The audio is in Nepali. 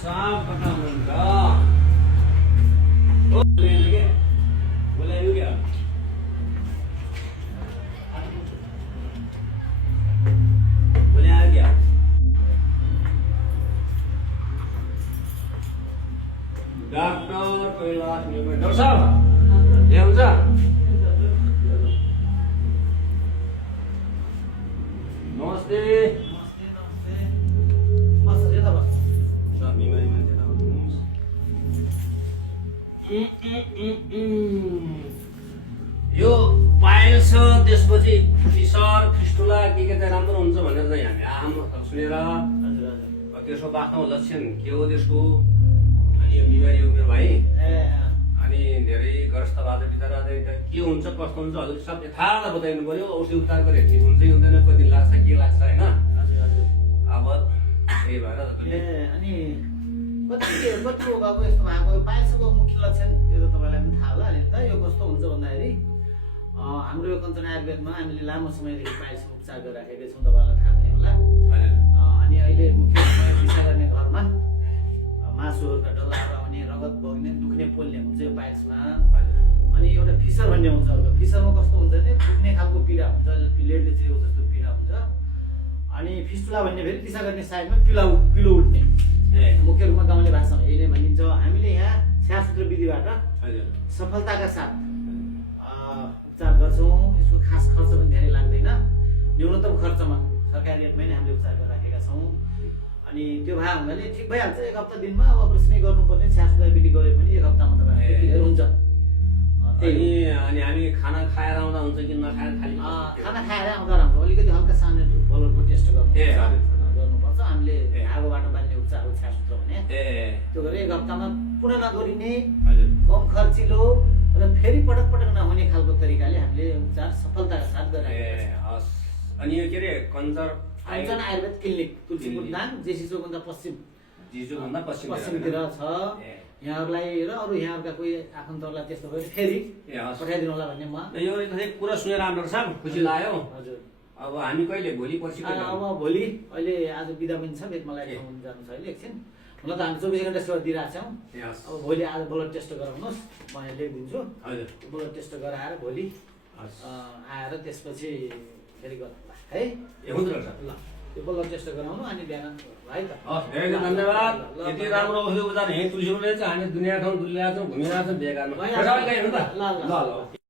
सांप पकड़ा उनका बोले क्या बोले आ गया डॉक्टर कोई इलाज नहीं हुआ डॉक्टर साहब ये हुन्छ नमस्ते यो पाइल्स त्यसपछि फिसर फिस्टुला के चाहिँ राम्रो हुन्छ भनेर चाहिँ हामी आम सुनेर त्यसको बाँच्नु लक्षण के हो त्यसको यो बिमारी हो मेरो भाइ अनि धेरै ग्रस्त बाजा बिचरा के हुन्छ कस्तो हुन्छ हजुर सब यथार्थ बताइनु पर्यो औषधि उपचार गरेर ठिक हुन्छ कि हुँदैन कति दिन लाग्छ के लाग्छ होइन अब त्यही भएर अनि कति बाबु यस्तो भएको पाइल्सको मुख्य लक्षण त्यो त तपाईँलाई पनि थाहा होला नि त यो कस्तो हुन्छ भन्दाखेरि हाम्रो यो कञ्चन आयुर्वेदमा हामीले लामो समयदेखि पाइल्सको उपचार गरिराखेका छौँ तपाईँलाई थाहा पनि होला अनि अहिले मुख्य समय दिशा गर्ने घरमा मासुहरूका डल्लाहरू आउने रगत बग्ने दुख्ने पोल्ने हुन्छ यो पाइल्समा अनि एउटा फिसर भन्ने हुन्छ अर्को फिसरमा कस्तो हुन्छ भने दुख्ने खालको पीडा हुन्छ लेडले चिरेको जस्तो पीडा हुन्छ अनि फिस्टुला भन्ने फेरि दिशा गर्ने साइडमा पिलो उठ्ने मुख्य रूपमा गाउँले भाषामा यही नै भनिन्छ हामीले यहाँ छ्यासूत्र विधिबाट सफलताका साथ उपचार गर्छौँ यसको खास खर्च पनि धेरै लाग्दैन न्यूनतम खर्चमा सरकारी रेटमै नै हामीले उपचार गरिराखेका छौँ अनि त्यो भए हुनाले ठिक भइहाल्छ एक हप्ता दिनमा अब अपरेसनै गर्नुपर्ने छ्यासूत्र विधि गरे पनि एक हप्तामा तपाईँ क्लियर हुन्छ अनि हामी खाना खाएर आउँदा हुन्छ कि नखाएर खाली खाना खाएर आउँदा राम्रो अलिकति हल्का सानो बलरको टेस्ट गर्नुपर्छ हामीले आगोबाट बाल्ने उपचार हो छ्यासूत्र भने त्यो गरेर एक हप्तामा पुनः नगरिने कम खर्चिलो र फेरि पटक पटक नहुने खालको तरिकाले हामीले उपचार सफलताका साथ गरिरहेका छौँ। अनि यो के अरे कञ्चन आयुर्वेद क्लिनिक तुलसीपुर दाङ जेसी चौकभन्दा पश्चिमतिर छ यहाँहरूलाई र अरू यहाँहरूका कोही आफन्तहरूलाई त्यस्तो भयो फेरि पठाइदिनु होला भन्ने म यो कुरा सुनेर राम्रो छ खुसी लाग्यो हजुर अब हामी कहिले भोलि पर्सि अब भोलि अहिले आज बिदा पनि छ बेतमलाई जानु छ अहिले एकछिन हुन त हामी 24 घण्टा सेवा दिइरहेको छौँ अब भोलि आज ब्लड टेस्ट गराउनुहोस् म यहाँ लेखिदिन्छु हजुर ब्लड टेस्ट गराएर भोलि आएर त्यसपछि फेरि गरौँला है हुन्छ ल त्यो ब्लड टेस्ट गराउनु अनि बिहान है त धेरै धन्यवाद यति राम्रो औषधि उपचार यहीँ तुलसीपुरले चाहिँ हामी दुनियाँ ठाउँ डुलिरहेको छौँ घुमिरहेको छौँ बेकारमा ल ल